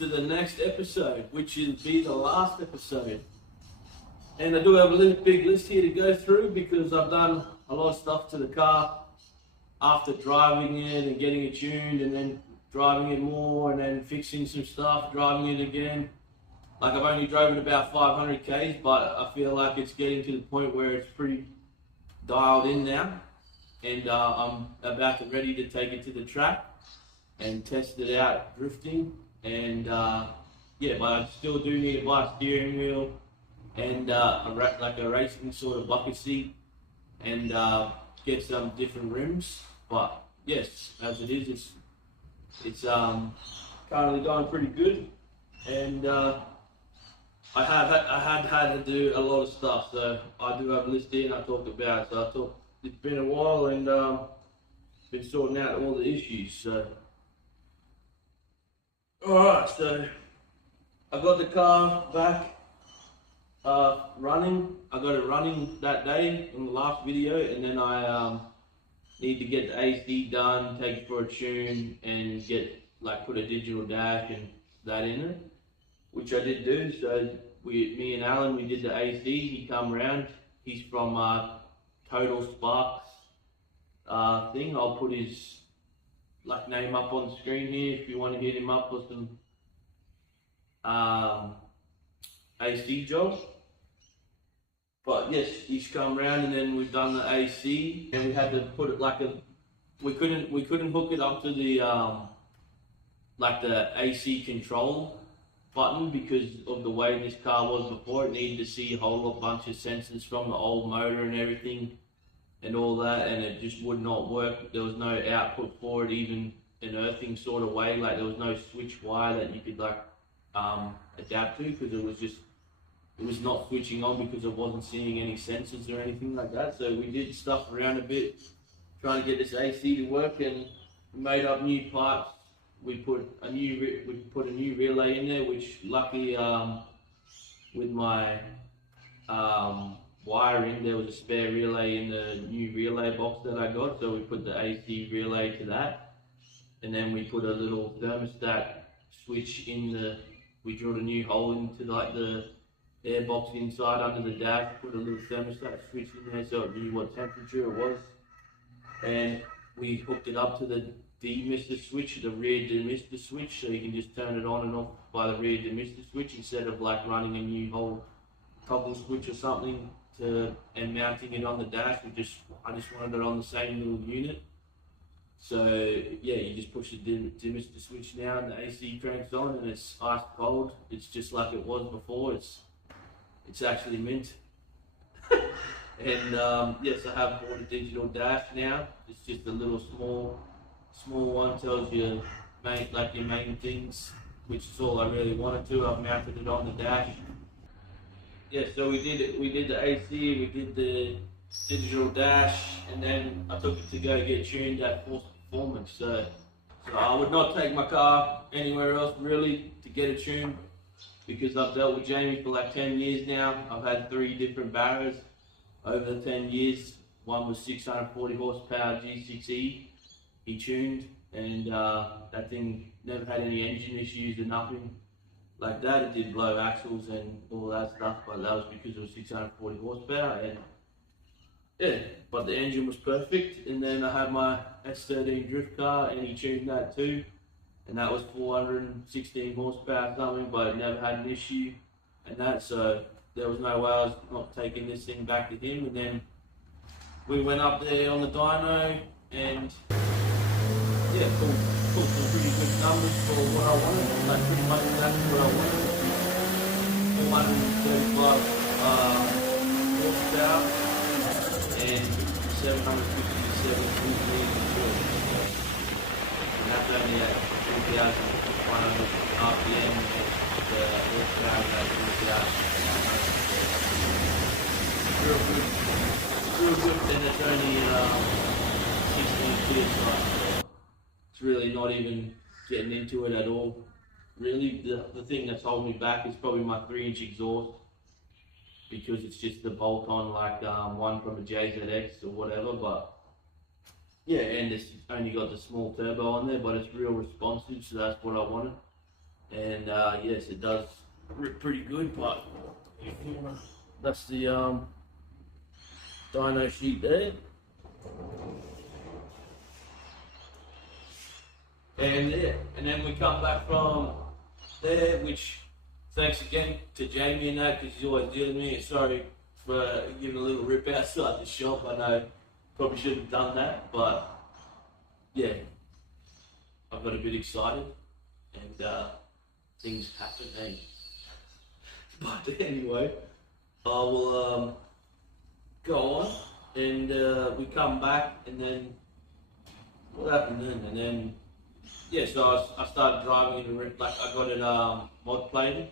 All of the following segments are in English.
to the next episode, which will be the last episode. And I do have a big list here to go through because I've done a lot of stuff to the car after driving it and getting it tuned, and then driving it more, and then fixing some stuff, driving it again. Like, I've only driven about 500 Ks, but I feel like it's getting to the point where it's pretty dialed in now. And I'm about to ready to take it to the track and test it out drifting. And yeah, but I still do need to buy a steering wheel and like a racing sort of bucket seat, and get some different rims. But yes, as it is, it's currently going pretty good. And I had to do a lot of stuff, so I do have a list here and I talked about it. So I thought it's been a while, and been sorting out all the issues. So alright, so I got the car back running. I got it running that day in the last video, and then I need to get the AC done, take it for a tune, and put a digital dash and that in it, which I did do. So me and Alan, we did the AC. He come around. He's from Total Sparks thing. I'll put his name up on the screen here if you want to hit him up for some AC jobs. But yes, he's come around, and then we've done the AC, and we had to put it we couldn't hook it up to the the AC control button because of the way this car was before. It needed to see a whole bunch of sensors from the old motor and everything and all that, and it just would not work. There was no output for it, even an earthing sort of way. Like, there was no switch wire that you could adapt to, because it was not switching on because it wasn't seeing any sensors or anything like that. So we did stuff around a bit trying to get this AC to work, and we made up new pipes. We put a new relay in there, which luckily with my wiring, there was a spare relay in the new relay box that I got. So we put the AC relay to that, and then we put a little thermostat switch we drilled a new hole into the air box inside under the dash, put a little thermostat switch in there so it knew what temperature it was, and we hooked it up to the demister switch, the rear demister switch, so you can just turn it on and off by the rear demister switch instead of running a new whole toggle switch or something and mounting it on the dash. I just wanted it on the same little unit. So yeah, you just push the demister switch now, and the AC cranks on, and it's ice cold. It's just like it was before. It's actually mint. And yes, I have bought a digital dash now. It's just a little small one, tells you your main things, which is all I really wanted to. I've mounted it on the dash. Yeah, so we did it. We did the AC, we did the digital dash, and then I took it to go get tuned at Force Performance. So I would not take my car anywhere else really to get it tuned, because I've dealt with Jamie for 10 years now. I've had 3 different Barras over the 10 years. One was 640 horsepower G6E. He tuned, and that thing never had any engine issues or nothing like that. It did blow axles and all that stuff, but that was because it was 640 horsepower, and yeah, but the engine was perfect. And then I had my S13 drift car, and he tuned that too, and that was 416 horsepower something, but it never had an issue and that, so there was no way I was not taking this thing back to him. And then we went up there on the dyno, and yeah, pulled some pretty good numbers for what I wanted. Pretty much exactly what I wanted. 435 horsepower and 757 and that's only at 3,100 RPM, and the horsepower at 3,900. Real good, and it's only 16 psi. It's really not even getting into it at all. Really, the thing that's holding me back is probably my 3-inch exhaust, because it's just the bolt-on one from a JZX or whatever. But yeah, and it's only got the small turbo on there, but it's real responsive, so that's what I wanted. and yes, it does rip pretty good. But if you wanna, that's the dyno sheet there. And yeah, and then we come back from there, which thanks again to Jamie and that, because he's always dealing with me. Sorry for giving a little rip outside the shop. I know probably shouldn't have done that, but yeah, I got a bit excited and things happen. And but anyway, I will go on, and we come back, and then what happened then? And then yeah, so I started driving it, like I got it mod plated.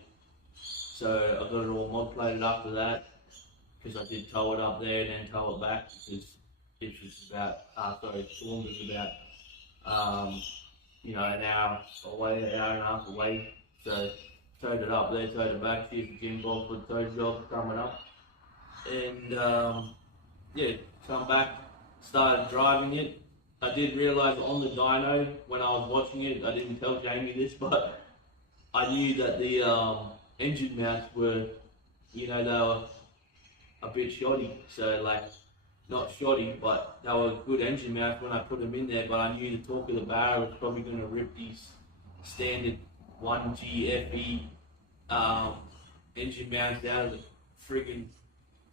So I got it all mod plated after that, because I did tow it up there and then tow it back, because it was about, Toowoomba was about, you know, an hour away, an hour and a half away. So towed it up there, towed it back, see if the gym box for the tow job coming up. And yeah, come back, started driving it. I did realise on the dyno, when I was watching it, I didn't tell Jamie this, but I knew that the engine mounts were, you know, they were a bit shoddy. So like, not shoddy, but they were good engine mounts when I put them in there, but I knew the torque of the Barra was probably going to rip these standard 1G FE engine mounts out of the friggin'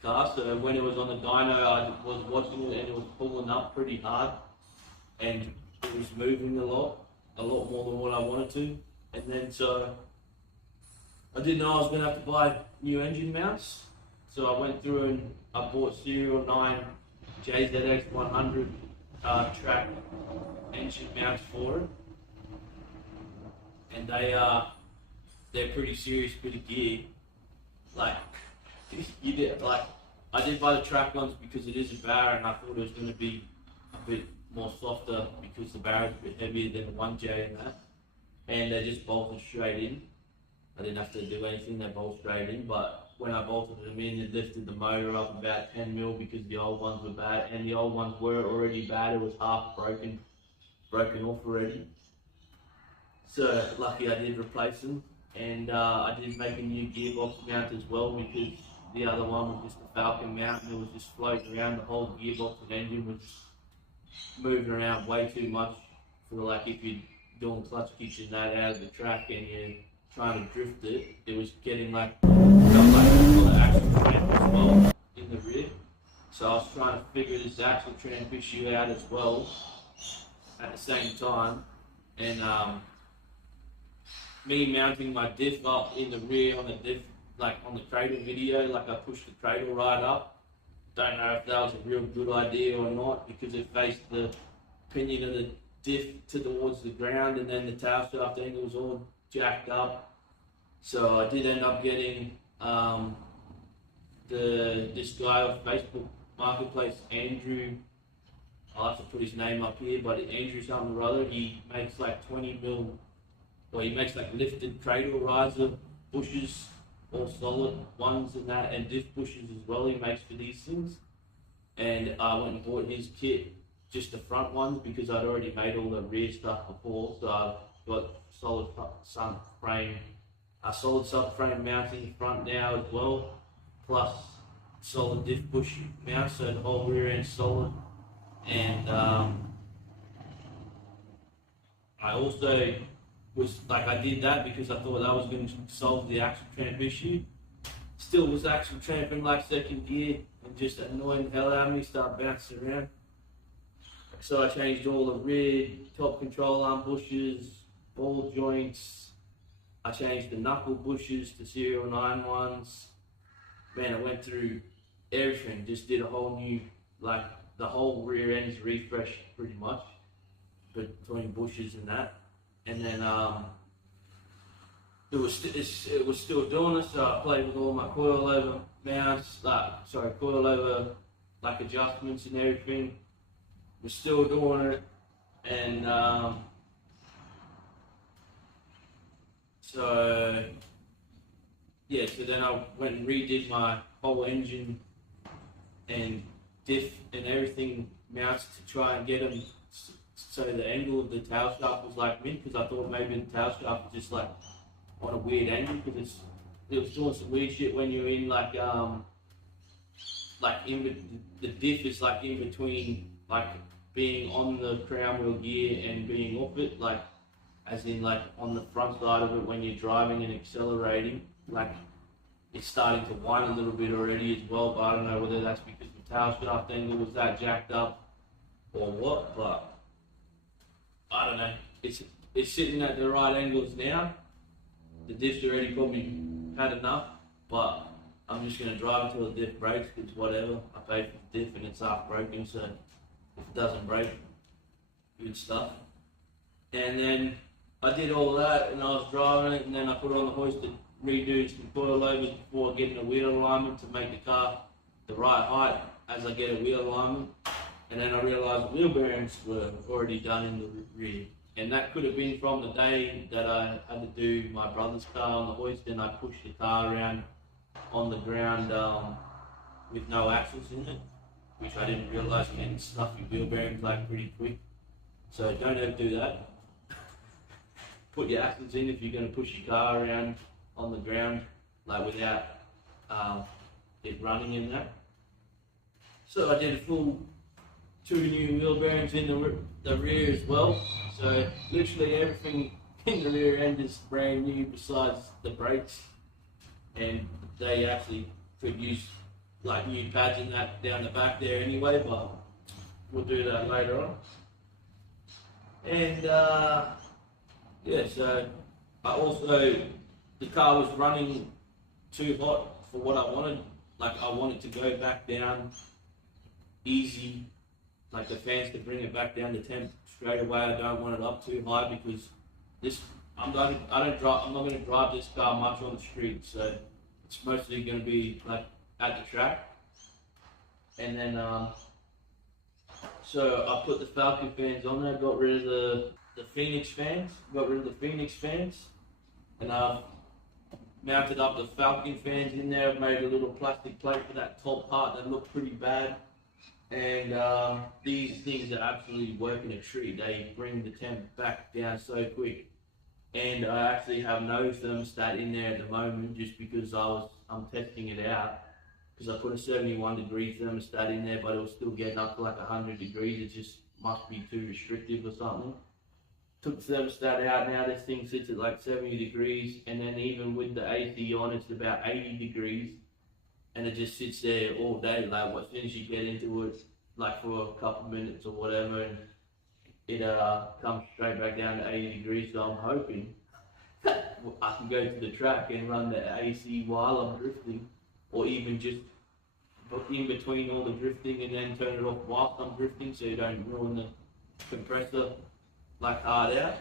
car. So when it was on the dyno, I was watching it and it was pulling up pretty hard, and it was moving a lot more than what I wanted to. And then so I didn't know I was going to have to buy new engine mounts. So I went through and I bought Serial 9 JZX100 track engine mounts for it. And they're pretty serious bit of gear. Like, you did, like, I did buy the track ones because it is a Barra, and I thought it was going to be a bit more softer because the Barra is a bit heavier than the 1J and that. And they just bolted straight in. I didn't have to do anything, they bolted straight in, but when I bolted them in, it lifted the motor up about 10 mil because the old ones were bad, and the old ones were already bad. It was half broken off already. So lucky I did replace them, and I did make a new gearbox mount as well, because the other one was just a Falcon mount and it was just floating around. The whole gearbox and engine was moving around way too much for, like, if you're doing clutch kicks and that out of the track and you're trying to drift it, it was getting like, felt like the axle tramp as well in the rear. So I was trying to figure this axle tramp issue out as well at the same time. And me mounting my diff up in the rear on the diff, like on the cradle video, like I pushed the cradle right up. Don't know if that was a real good idea or not, because it faced the pinion of the diff towards the ground, and then the tail shaft angle was all jacked up. So I did end up getting this guy off Facebook Marketplace, Andrew. I'll have to put his name up here, but Andrew something or other. He makes like 20 mil, or he makes like lifted cradle riser bushes, all solid ones and that, and diff bushes as well. He makes for these things, and I went and bought his kit, just the front ones, because I'd already made all the rear stuff before. So I've got solid subframe mount in the front now as well, plus solid diff bush mount, so the whole rear end's solid. And I also was like, I did that because I thought that was going to solve the axle tramp issue. Still was axle tramping like second gear and just annoying the hell out of me, start bouncing around. So I changed all the rear top control arm bushes, ball joints. I changed the knuckle bushes to Serial 9 ones. Man, I went through everything, just did a whole new, like the whole rear end's refreshed pretty much between bushes and that. And then it was still doing it, so I played with all my coilover mounts, coilover like adjustments and everything. Was still doing it, and so then I went and redid my whole engine and diff and everything mounts to try and get them so the angle of the tail shaft was like mid, because I thought maybe the tail shaft was just like on a weird angle because it was doing some weird shit when you're in like the diff is like in between like being on the crown wheel gear and being off it, like as in like on the front side of it when you're driving and accelerating, like it's starting to whine a little bit already as well, but I don't know whether that's because the tail shaft angle was that jacked up or what, but I don't know. It's sitting at the right angles now. The diff's already probably had enough, but I'm just going to drive until the diff breaks, because whatever, I paid for the diff and it's half broken, so if it doesn't break, good stuff. And then I did all that and I was driving it, and then I put on the hoist to redo some coilovers before getting a wheel alignment to make the car the right height as I get a wheel alignment. And then I realised the wheel bearings were already done in the rear. And that could have been from the day that I had to do my brother's car on the hoist, and I pushed the car around on the ground with no axles in it, which I didn't realise can stuff your wheel bearings like pretty quick. So don't ever do that. Put your axles in if you're going to push your car around on the ground, like without it running in that. So I did a full 2 new wheel bearings in the rear as well. So literally everything in the rear end is brand new besides the brakes, and they actually could use like new pads in that down the back there anyway, but we'll do that later on. And yeah, so I also, the car was running too hot for what I wanted. Like I wanted to go back down easy, like the fans to bring it back down to temp straight away. I don't want it up too high because this I'm not going to drive this car much on the street, so it's mostly going to be like at the track. And then so I put the Falcon fans on there, got rid of the Phoenix fans, and I mounted up the Falcon fans in there. I've made a little plastic plate for that top part that looked pretty bad. And these things are absolutely working a treat. They bring the temp back down so quick. And I actually have no thermostat in there at the moment, just because I'm testing it out. Because I put a 71-degree thermostat in there, but it was still getting up to like 100 degrees. It just must be too restrictive or something. Took the thermostat out. Now this thing sits at like 70 degrees, and then even with the AC on, it's about 80 degrees. And it just sits there all day. Like as soon as you get into it, like for a couple of minutes or whatever, and it comes straight back down to 80 degrees. So I'm hoping I can go to the track and run the AC while I'm drifting, or even just in between all the drifting and then turn it off whilst I'm drifting, so you don't ruin the compressor like hard out.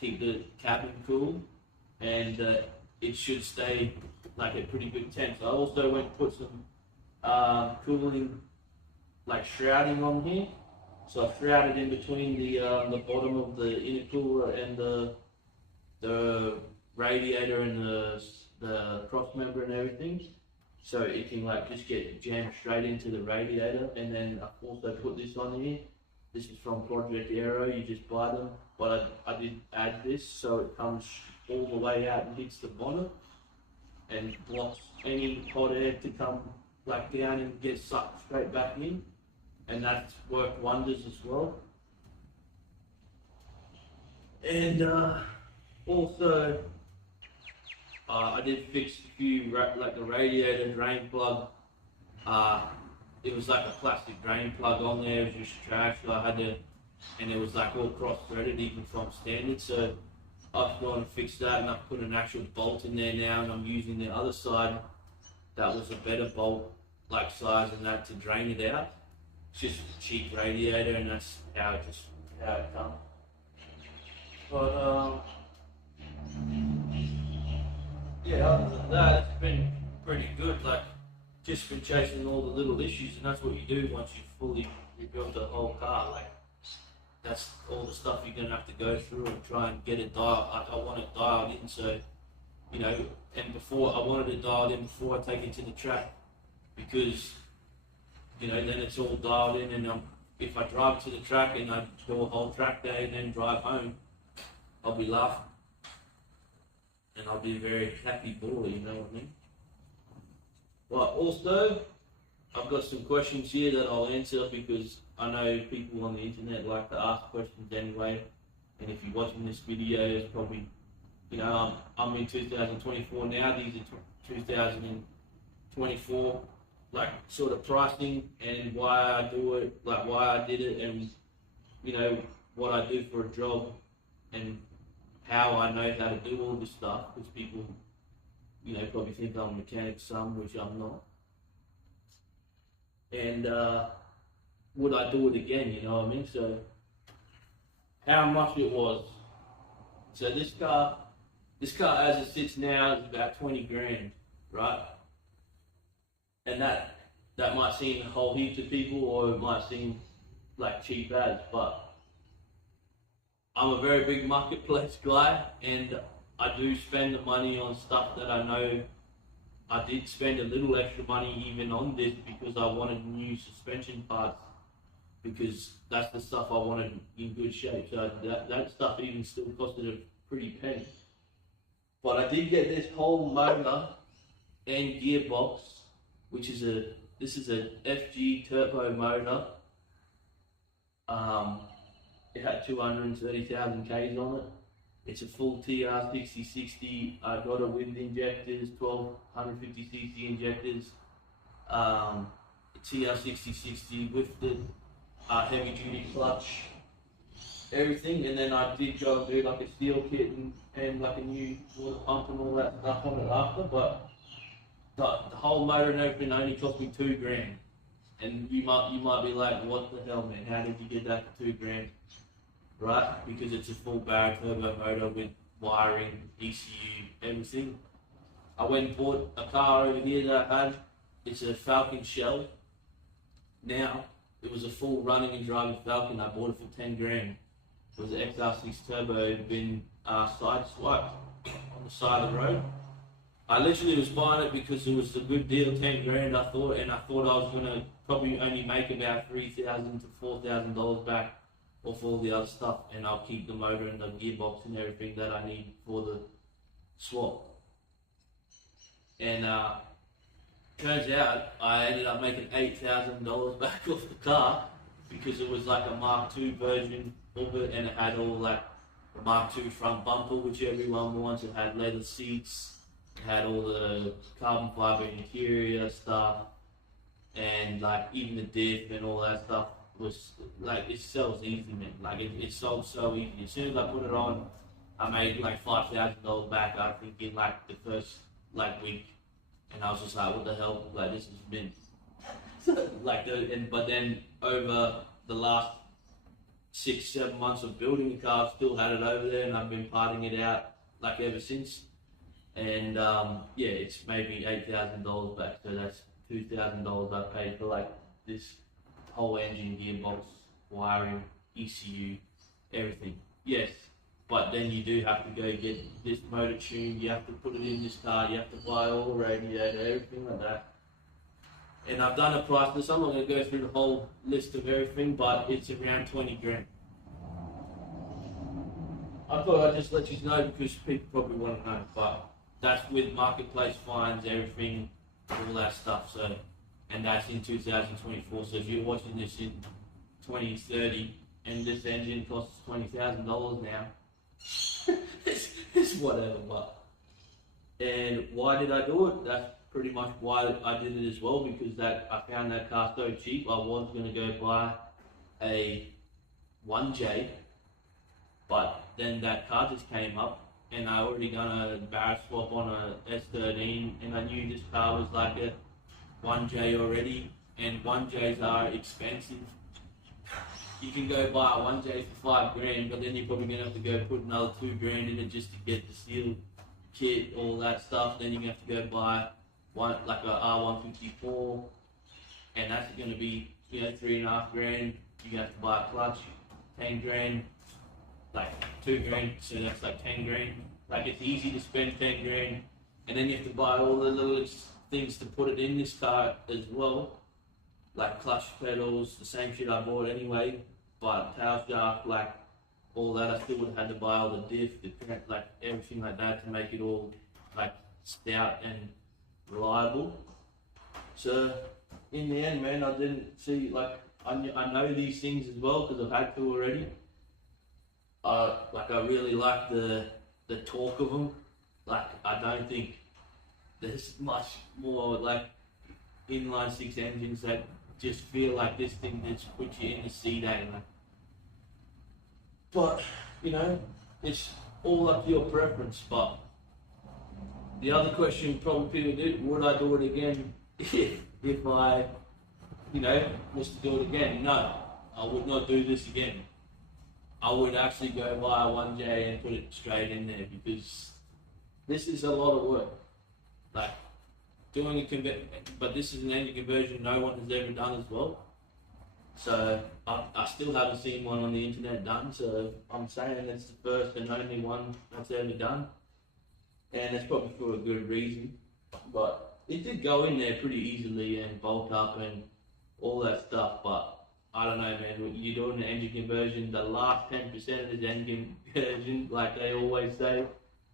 Keep the cabin cool, and it should stay like a pretty good temp. So I also went and put some cooling, like shrouding on here. So I've shrouded in between the bottom of the intercooler and the radiator and the cross member and everything, so it can like just get jammed straight into the radiator. And then I've also put this on here. This is from Project Aero. You just buy them, but I did add this so it comes all the way out and hits the bonnet and blocks any hot air to come like down and get sucked straight back in. And that's worked wonders as well. And also I did fix a few, like the radiator drain plug. It was like a plastic drain plug on there. It was just trash, so I had to, and it was like all cross-threaded even from standard. So I've gone and fixed that, and I've put an actual bolt in there now, and I'm using the other side that was a better bolt like size than that to drain it out. It's just a cheap radiator, and that's how it comes. But yeah, other than that, it's been pretty good. Like, just been chasing all the little issues, and that's what you do once you've fully rebuilt the whole car. Like, that's all the stuff you're gonna have to go through and try and get it dialed. Like, I want it dialed in, so you know. And before I wanted it dialed in before I take it to the track, because you know, then it's all dialed in, and if I drive to the track and I do a whole track day and then drive home, I'll be laughing. and I'll be a very happy boy, you know what I mean? But also, I've got some questions here that I'll answer because I know people on the internet like to ask questions anyway. And if you're watching this video, it's probably, you know, I'm in 2024 now, these are 2024, like sort of pricing and why I do it, like why I did it, and, you know, what I do for a job and how I know how to do all this stuff, because people, you know, probably think I'm a mechanic some, which I'm not. And would I do it again, you know what I mean? So how much it was. So this car as it sits now is about 20 grand, right? And that might seem a whole heap to people, or it might seem like cheap as, but I'm a very big marketplace guy, and I do spend the money on stuff that I know. I did spend a little extra money even on this because I wanted new suspension parts, because that's the stuff I wanted in good shape. So that stuff even still costed a pretty penny. But I did get this whole motor and gearbox, which is this is a FG turbo motor. It had 230,000 Ks on it. It's a full TR6060. I got it with injectors, 1250cc injectors. TR6060 with the heavy duty clutch, everything. And then I did go and do like a steel kit and like a new water pump and all that stuff on it after. But the whole motor and everything only cost me 2 grand. And you might be like, what the hell, man? How did you get that for 2 grand? Right? Because it's a full Barra turbo motor with wiring, ECU, everything. I went and bought a car over here that I had. It's a Falcon Shell. Now, it was a full running and driving Falcon. I bought it for 10 grand. It was an XR6 turbo. It had been side swiped on the side of the road. I literally was buying it because it was a good deal, 10 grand I thought, and I thought I was going to probably only make about $3,000 to $4,000 back off all the other stuff, and I'll keep the motor and the gearbox and everything that I need for the swap. And turns out I ended up making $8,000 back off the car because it was like a Mark II version of it, and it had all like the Mark II front bumper, which everyone wants. It had leather seats, it had all the carbon fiber interior stuff, and like even the diff and all that stuff was like, it sells easy, man. Like it sold so easy. As soon as I put it on, I made like $5,000 back, I think, in like the first like week. And I was just like, what the hell? Like, this is mint. Like, but then over the last 6-7 months of building the car, I've still had it over there, and I've been parting it out like ever since. And yeah, it's made me $8,000 back. So that's $2,000 I paid for like this whole engine, gearbox, wiring, ECU, everything. Yes. But then you do have to go get this motor tuned, you have to put it in this car, you have to buy all the radiator, everything like that. And I've done a price list. I'm not going to go through the whole list of everything, but it's around 20 grand. I thought I'd just let you know because people probably want to know, but that's with marketplace fines, everything, all that stuff. So, and that's in 2024. So if you're watching this in 2030 and this engine costs $20,000 now, it's whatever. But and why did I do it? That's pretty much why I did it as well, because that I found that car so cheap. I was going to go buy a 1J, but then that car just came up and I already done a Barra swap on a S13, and I knew this car was like a 1J already, and 1Js are expensive. You can go buy a 1J for 5 grand, but then you're probably going to have to go put another 2 grand in it just to get the steel kit, all that stuff. Then you're going to have to go buy one like a R154, and that's going to be, you know, 3.5 grand. You have to buy a clutch, 10 grand, like 2 grand, so that's like 10 grand. Like, it's easy to spend 10 grand, and then you have to buy all the little things to put it in this car as well, like clutch pedals, the same shit I bought anyway, but tail shaft, like all that, I still would have had to buy all the diff, the like everything like that to make it all like stout and reliable. So in the end, man, I didn't see like I know these things as well because I've had to already. Like I really like the torque of them. Like I don't think there's much more like inline six engines that just feel like this thing just puts you in the seat angle. But you know, it's all up to your preference. But the other question probably people do: would I do it again if I, you know, was to do it again? No, I would not do this again. I would actually go buy a 1J and put it straight in there because this is a lot of work. Like doing a but this is an engine conversion no one has ever done as well. So I still haven't seen one on the internet done. So I'm saying it's the first and only one that's ever done, and it's probably for a good reason. But it did go in there pretty easily and bolt up and all that stuff. But I don't know, man. When you're doing an engine conversion, the last 10% of the engine conversion, like they always say,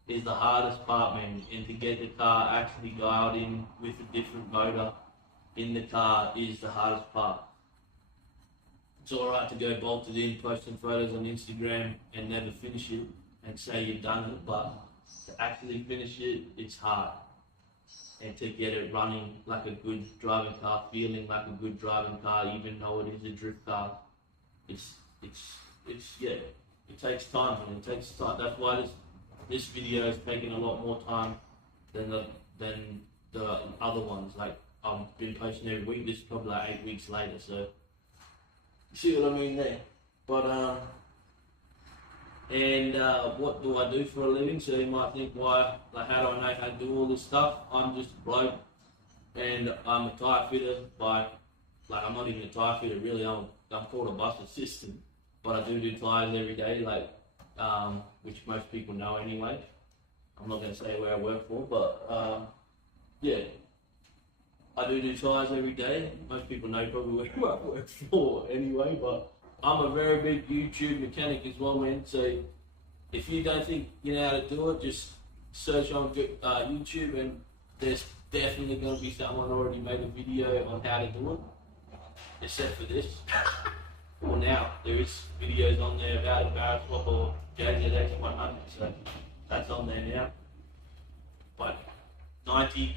is the hardest part, man. And to get the car actually dialed in with a different motor in the car is the hardest part. It's alright to go bolted in, post some photos on Instagram and never finish it and say you've done it, but to actually finish it, it's hard. And to get it running like a good driving car, feeling like a good driving car, even though it is a drift car, it's yeah, it takes time, and it takes time. That's why this video is taking a lot more time than the other ones. Like I've been posting every week. This is probably like 8 weeks later, so you see what I mean there. But what do I do for a living? So you might think, why? Like, how do I know how to do all this stuff? I'm just a bloke, and I'm a tyre fitter. Like I'm not even a tyre fitter really. I'm called a bus assistant, but I do tyres every day. Like which most people know anyway. I'm not going to say where I work for, but yeah, I do tyres every day. Most people know probably where I work for anyway, but I'm a very big YouTube mechanic as well, man. So if you don't think you know how to do it, just search on YouTube, and there's definitely going to be someone already made a video on how to do it, except for this. Well, now there is videos on there about a Barra swap or JZX100, so that's on there now. But 98%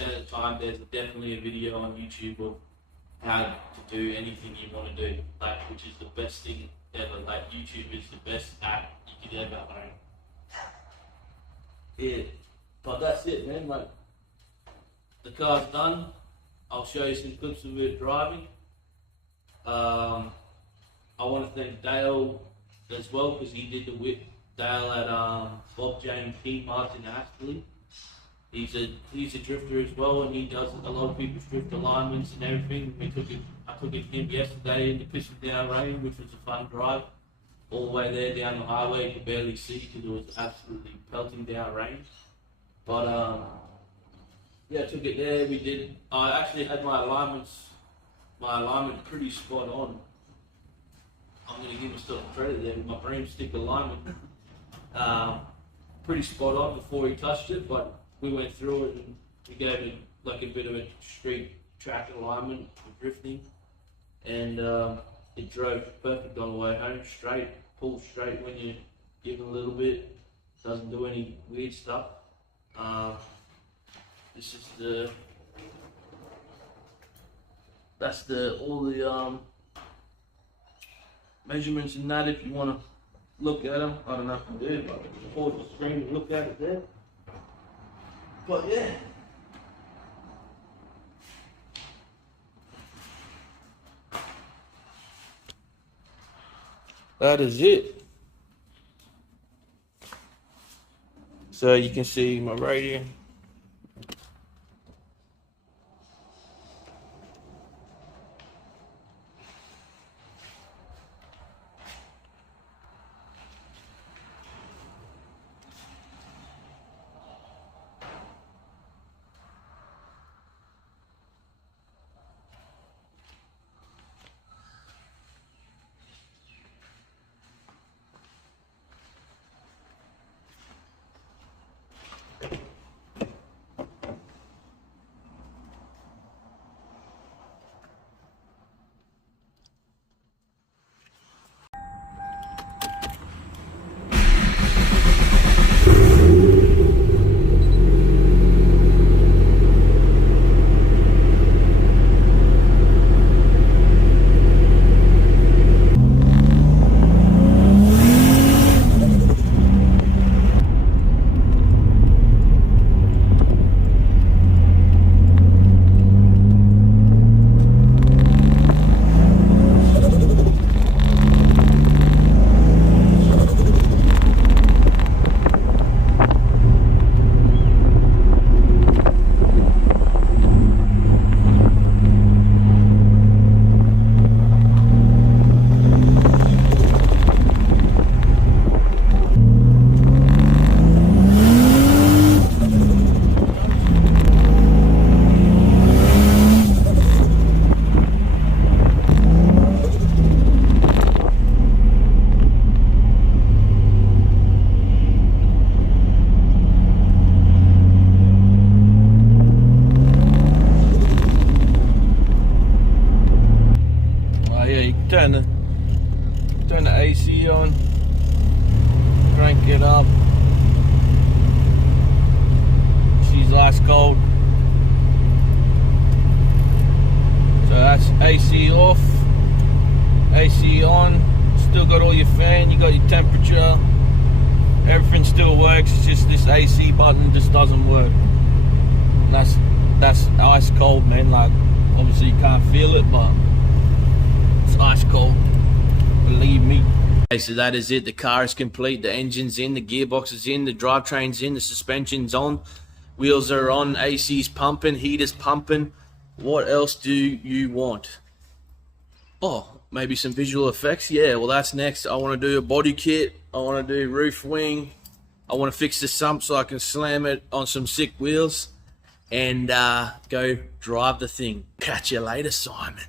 of the time, there's definitely a video on YouTube of how to do anything you want to do, like, which is the best thing ever. Like, YouTube is the best app you could ever own. Yeah, but that's it, man. Like, the car's done. I'll show you some clips of it driving. I want to thank Dale as well, because he did the whip. Dale at Bob James Key Marts in Astley. He's a drifter as well, and he does a lot of people's drift alignments and everything. I took it to him yesterday in the pissing down rain, which was a fun drive. All the way there down the highway, you could barely see because it was absolutely pelting down rain. But yeah, I took it there. I actually had my alignment pretty spot on. I'm going to give myself credit there with my broomstick alignment. Pretty spot on before he touched it, but we went through it and we gave it like a bit of a street track alignment for drifting, and it drove perfect on the way home, straight, pulls straight when you give it a little bit, doesn't do any weird stuff. This is all the measurements and that, if you want to look at them. I don't know if you do, but pause the screen and look at it there. But yeah, that is it. So you can see my radio. ice cold. So that's AC off, AC on. Still got all your fan, you got your temperature. Everything still works. It's just this AC button just doesn't work. And that's ice cold, man. Like, obviously you can't feel it, but it's ice cold. Believe me. Okay, so that is it. The car is complete. The engine's in, the gearbox is in, the drivetrain's in, the suspension's on, wheels are on, AC's pumping, heater's pumping. What else do you want? Oh, maybe some visual effects. Yeah, well, that's next. I want to do a body kit. I want to do roof wing. I want to fix the sump so I can slam it on some sick wheels and go drive the thing. Catch you later, Simon.